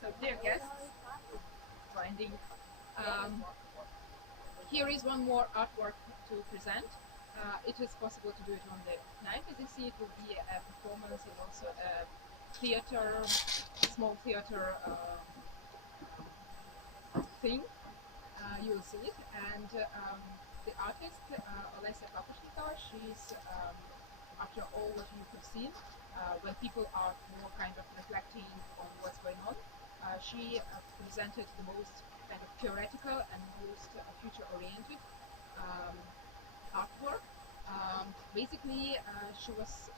So, dear guests, finding here is one more artwork to present. It is possible to do it on the night. As you see, it will be a performance and also a theater, small theater thing. You will see it. And the artist, Olesya Papushnikova, she's, after all what you have seen, when people are more kind of reflecting on what's going on, she presented the most kind of theoretical and most future-oriented artwork. Basically, she was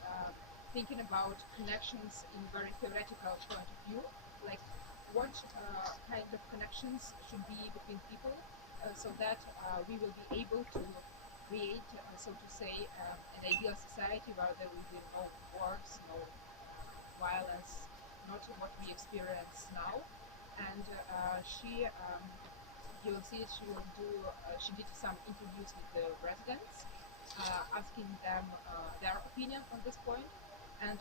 thinking about connections in a very theoretical point of view, like what kind of connections should be between people, so that we will be able to create, so to say, an ideal society where there will be no wars, no violence, not what we experience now. And you will see she will do. She did some interviews with the residents, asking them their opinion on this point, and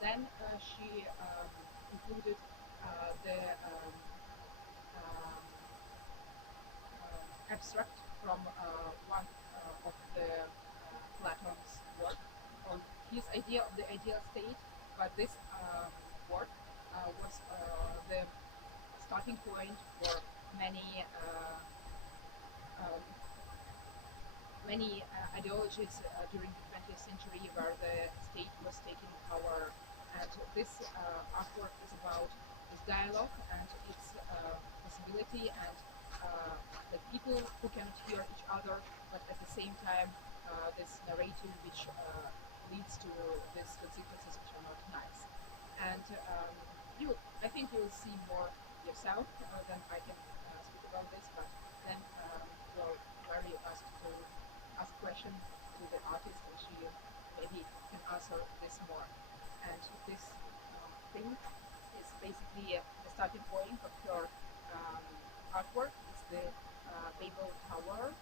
then she included the abstract from one of the Plato's work on his idea of the ideal state. But this work was the starting point for many ideologies during the 20th century, where the state was taking power. And this artwork is about this dialogue and its possibility, and the people who cannot hear each other, but at the same time this narrative which leads to these consequences which are not nice. And I think you will see more yourself than I can speak about this, but then you're very asked to ask questions to the artist, and she maybe can answer this more. And this thing is basically the starting point of her artwork. It's the Babel Tower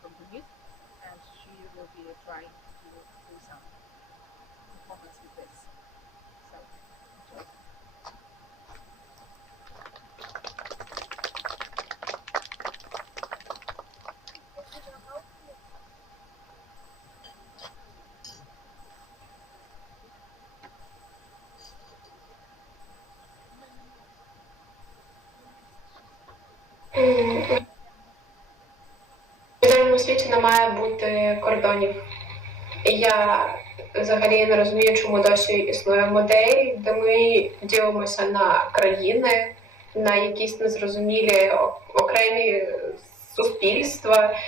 from the myth, and she will be trying to do some performance with this. So, enjoy. В ідеальному світі не має бути кордонів. Я взагалі не розумію, чому досі існує модель, де ми ділимося на країни, на якісь незрозумілі окремі суспільства.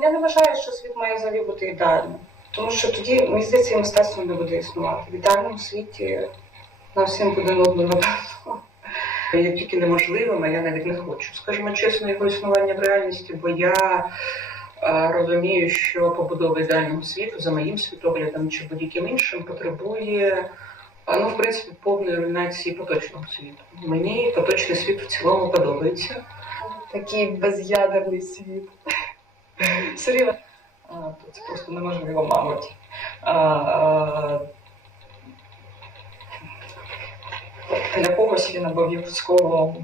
Я не вважаю, що світ має взагалі бути ідеальним. Тому що тоді, мені здається, мистецтво не буде існувати. В ідеальному світі нам всім буде нудно, напевно. Є тільки неможливим, а я навіть не хочу. Скажімо чесно, його існування в реальності, бо я розумію, що побудова ідеального світу за моїм світоглядом чи будь-яким іншим потребує, в принципі, повної руйнації поточного світу. Мені поточний світ в цілому подобається. Такий без'ядерний світ. Серйозно. Це просто неможливо, мабуть. Для когось він обов'язково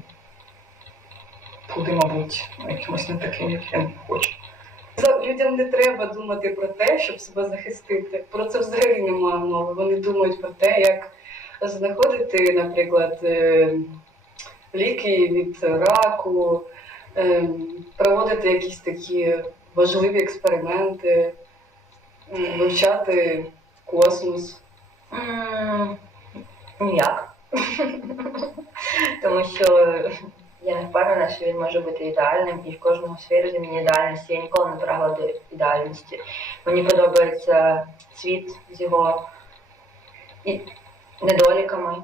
буде, мабуть, якимось не таким, як я хочу. Людям не треба думати про те, щоб себе захистити. Про це взагалі немає мови. Вони думають про те, як знаходити, наприклад, ліки від раку, проводити якісь такі важливі експерименти, вивчати космос. Ніяк. Тому що я не впевнена, що він може бути ідеальним, і в кожному сфері мені ідеальності. Я ніколи не прагла до ідеальності. Мені подобається світ з його недоліками,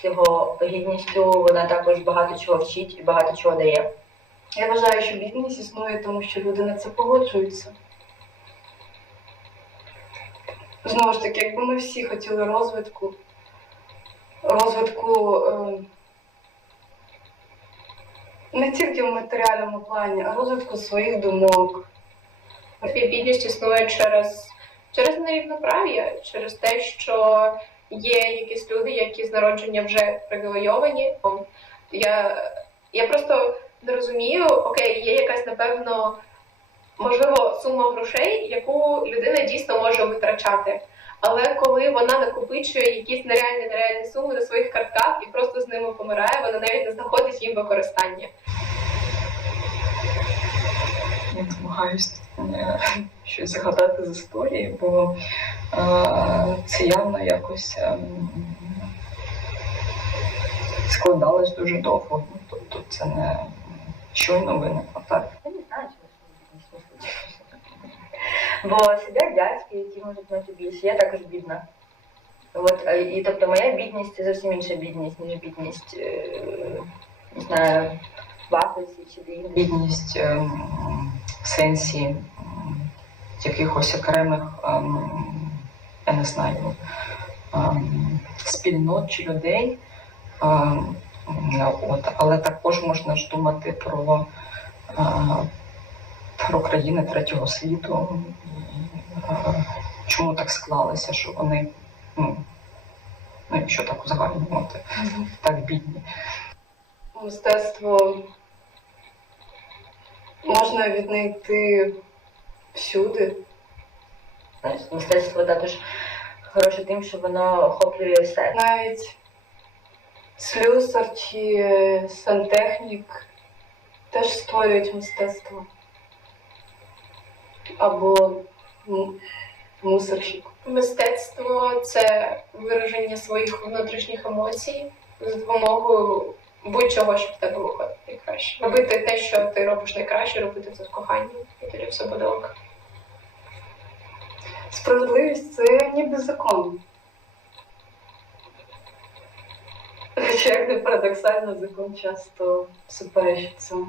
з його гідністю. Вона також багато чого вчить і багато чого дає. Я вважаю, що бідність існує, тому що люди на це погоджуються. Знову ж таки, якби ми всі хотіли розвитку не тільки в матеріальному плані, а розвитку своїх думок. Бідність існує через нерівноправ'я, через те, що є якісь люди, які з народження вже привілейовані. Я просто не розумію, окей, є якась, напевно, можливо, сума грошей, яку людина дійсно може витрачати. Але коли вона накопичує якісь нереальні суми на своїх картках і просто з ними помирає, вона навіть не знаходить їм використання. Я намагаюся щось згадати з історії, бо це явно якось складалось дуже довго. Тобто це не щойно виникло, так? Я не знаю, чому це бо сидять дядьки, які можуть мати більше. Я також бідна. І тобто моя бідність це зовсім інша бідність, ніж бідність, не знаю, в Африці чи де-інде. Бідність в сенсі якихось окремих, я не знаю, спільнот чи людей. Але також можна ж думати про країни третього світу. Чому так склалося, що вони, якщо так узагальнювати, так бідні. Мистецтво можна віднайти всюди. Мистецтво також хороше тим, що воно охоплює все. Навіть слюсар чи сантехнік теж створюють мистецтво. Або мусорщик. Мистецтво – це вираження своїх внутрішніх емоцій з допомогою будь-чого, щоб в тебе виходить найкраще. Робити те, що ти робиш найкраще, робити це з коханням, і тоді все буде ок. Справедливість – це ніби закон. Хоча, як не парадоксально, закон часто суперечить цьому.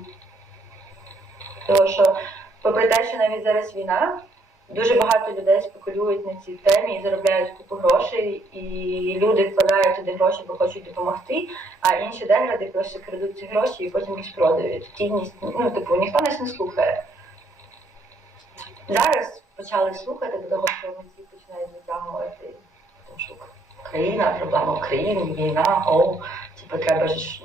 Тому що, попри те, що навіть зараз війна, дуже багато людей спекулюють на цій темі і заробляють купу грошей, і люди вкладають туди гроші, бо хочуть допомогти, а інші дегради просто крадуть ці гроші і потім розпродають. Цінність, ніхто нас не слухає. Зараз почали слухати до того, що всі починають витягувати, тому що Україна, проблема України, війна, треба ж.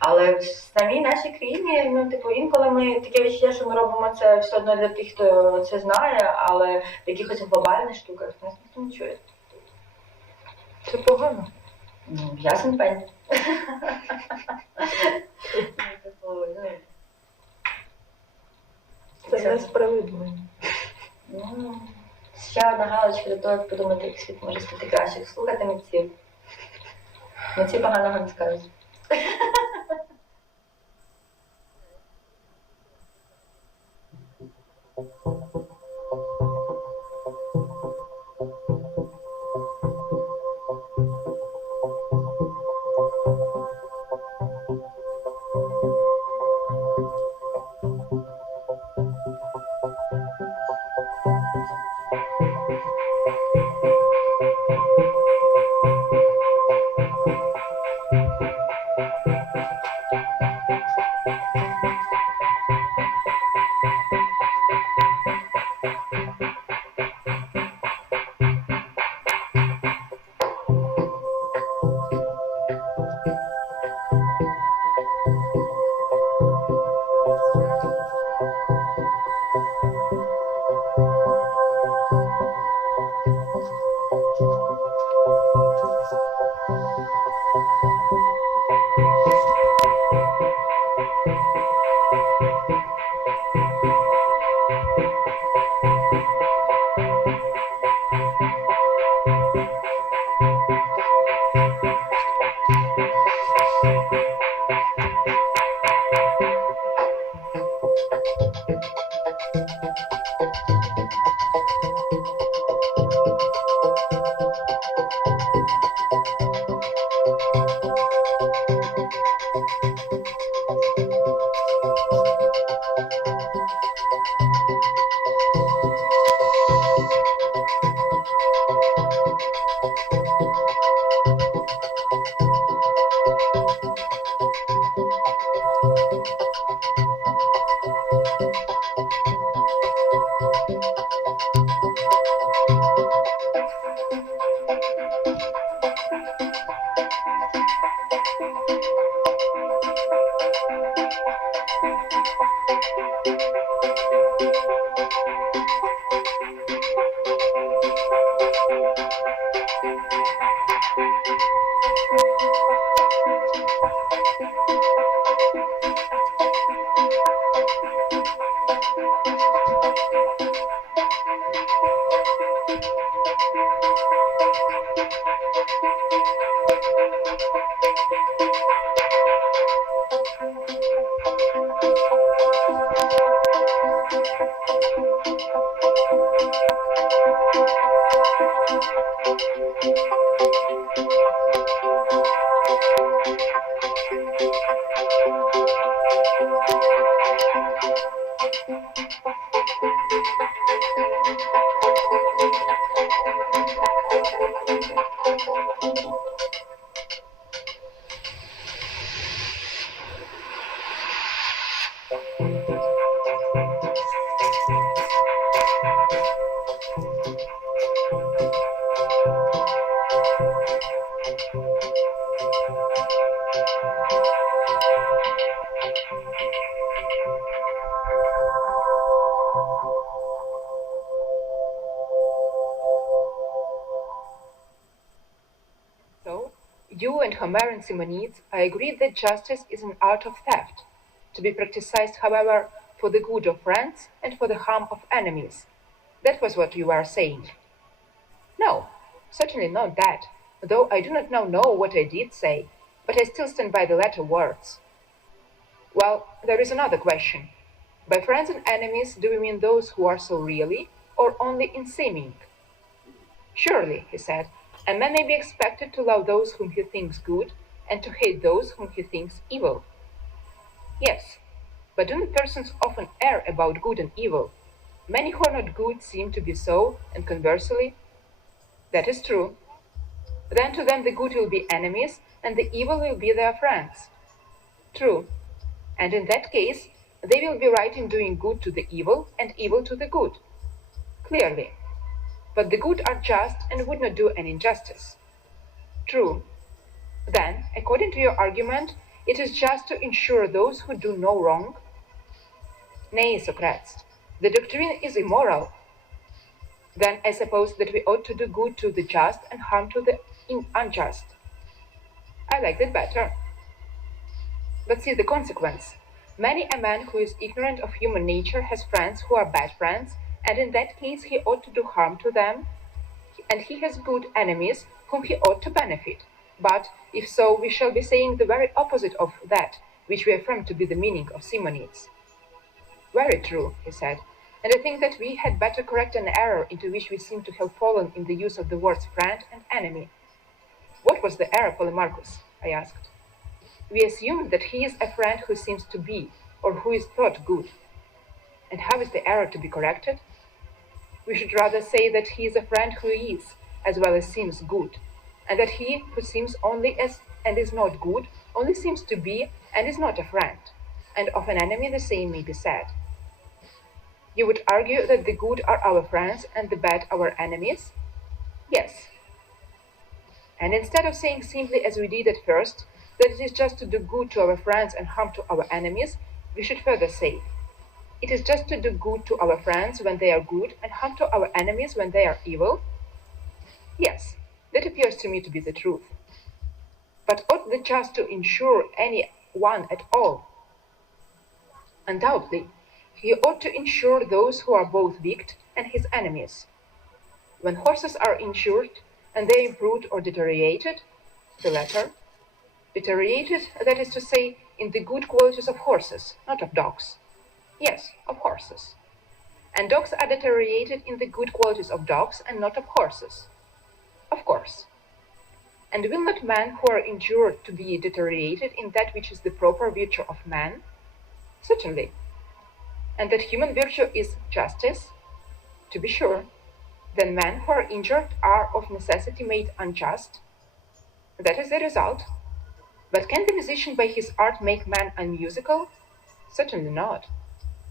Але в самій нашій країні, інколи ми таке відчуття, що ми робимо це все одно для тих, хто це знає, але в якихось глобальних штуках нас ніхто не чує. Це погано. Ясен пень. Це несправедливо. Ще одна галочка до того, як подумати, як світ може стати краще. Слухати митців. Митці поганого не скажуть. So, you and Homer and Simonides agree that justice is an art of theft, to be practiced, however, for the good of friends and for the harm of enemies. That was what you were saying. No, certainly not that, though I do not now know what I did say, but I still stand by the latter words. Well, there is another question. By friends and enemies, do we mean those who are so really, or only in seeming? Surely, he said, a man may be expected to love those whom he thinks good, and to hate those whom he thinks evil. Yes, but do not persons often err about good and evil? Many who are not good seem to be so, and conversely. That is true. Then to them the good will be enemies, and the evil will be their friends. True. And in that case, they will be right in doing good to the evil, and evil to the good. Clearly. But the good are just and would not do an injustice. True. Then, according to your argument, it is just to ensure those who do no wrong? Nay, Socrates, the doctrine is immoral. Then I suppose that we ought to do good to the just and harm to the unjust. I like that better. But see the consequence. Many a man who is ignorant of human nature has friends who are bad friends, and in that case he ought to do harm to them, and he has good enemies whom he ought to benefit. But if so, we shall be saying the very opposite of that which we affirm to be the meaning of Simonides. Very true, he said, and I think that we had better correct an error into which we seem to have fallen in the use of the words friend and enemy. What was the error, Polemarchus? I asked. We assume that he is a friend who seems to be, or who is thought good. And how is the error to be corrected? We should rather say that he is a friend who is, as well as seems good, and that he who seems only as and is not good only seems to be and is not a friend, and of an enemy the same may be said. You would argue that the good are our friends and the bad our enemies? Yes. And instead of saying simply as we did at first, that it is just to do good to our friends and harm to our enemies, we should further say, it is just to do good to our friends when they are good and harm to our enemies when they are evil? Yes, that appears to me to be the truth. But ought the just to insure any one at all? Undoubtedly, he ought to insure those who are both wicked and his enemies. When horses are insured, and they improved or deteriorated, the latter, deteriorated, that is to say, in the good qualities of horses, not of dogs. Yes, of horses. And dogs are deteriorated in the good qualities of dogs and not of horses. Of course. And will not men who are injured to be deteriorated in that which is the proper virtue of man? Certainly. And that human virtue is justice? To be sure. Then men who are injured are of necessity made unjust? That is the result. But can the musician by his art make men unmusical? Certainly not.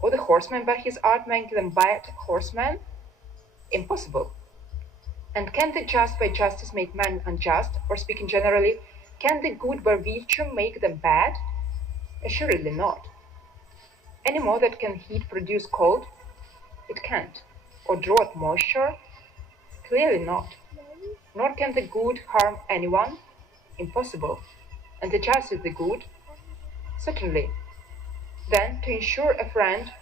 Or the horseman by his art make them bad horsemen? Impossible. And can the just by justice make men unjust, or speaking generally, can the good by virtue make them bad? Assuredly not. Any more that can heat produce cold? It can't. Or drought moisture? Clearly not. Nor can the good harm anyone? Impossible. And the just is the good? Certainly. Then, to ensure a friend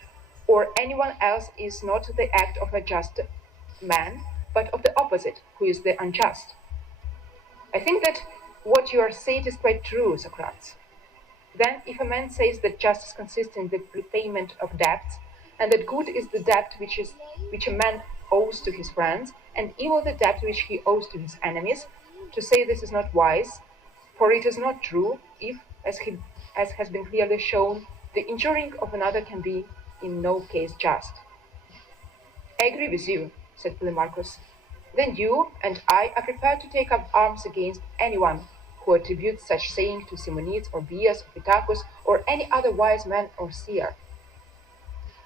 or anyone else is not the act of a just man, but of the opposite, who is the unjust. I think that what you are saying is quite true, Socrates. Then, if a man says that justice consists in the repayment of debts, and that good is the debt which a man owes to his friends, and evil the debt which he owes to his enemies, to say this is not wise, for it is not true if, as has been clearly shown, the injuring of another can be in no case just. I agree with you, said Polemarchus. Then you and I are prepared to take up arms against anyone who attributes such saying to Simonides or Bias or Pittacus or any other wise man or seer.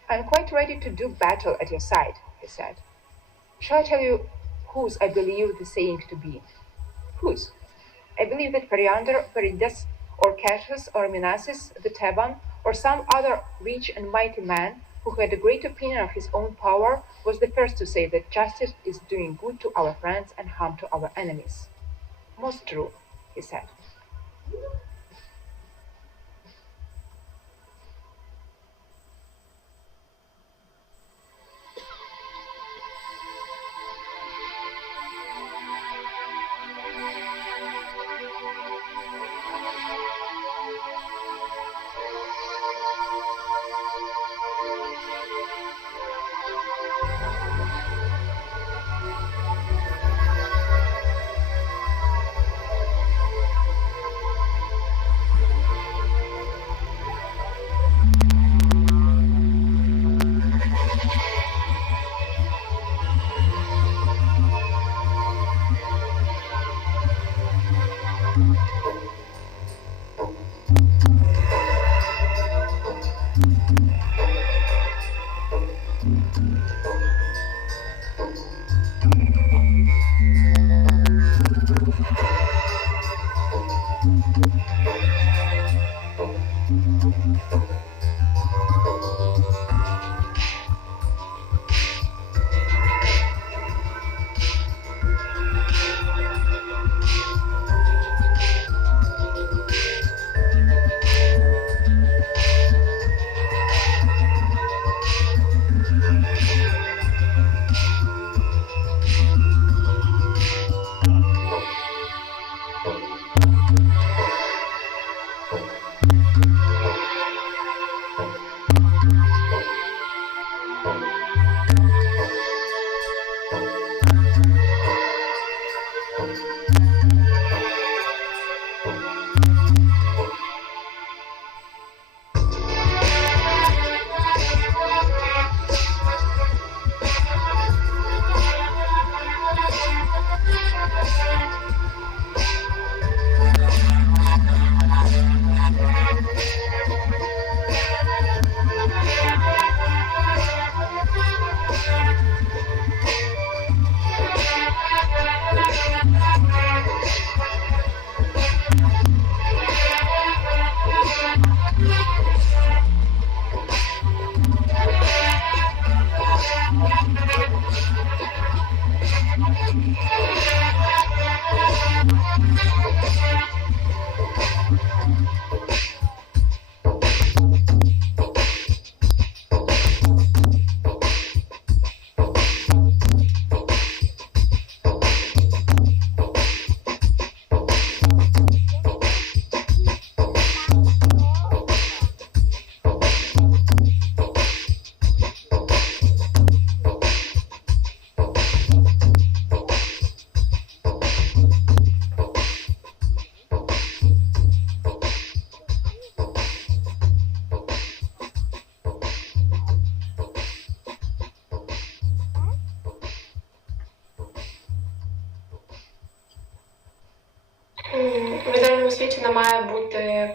I am quite ready to do battle at your side, he said. Shall I tell you whose I believe the saying to be? Whose? I believe that Periander, Peridas, or Cassius, or Menaces, the Theban, or some other rich and mighty man who had a great opinion of his own power, was the first to say that justice is doing good to our friends and harm to our enemies. Most true, he said. В ідеальному світі не має бути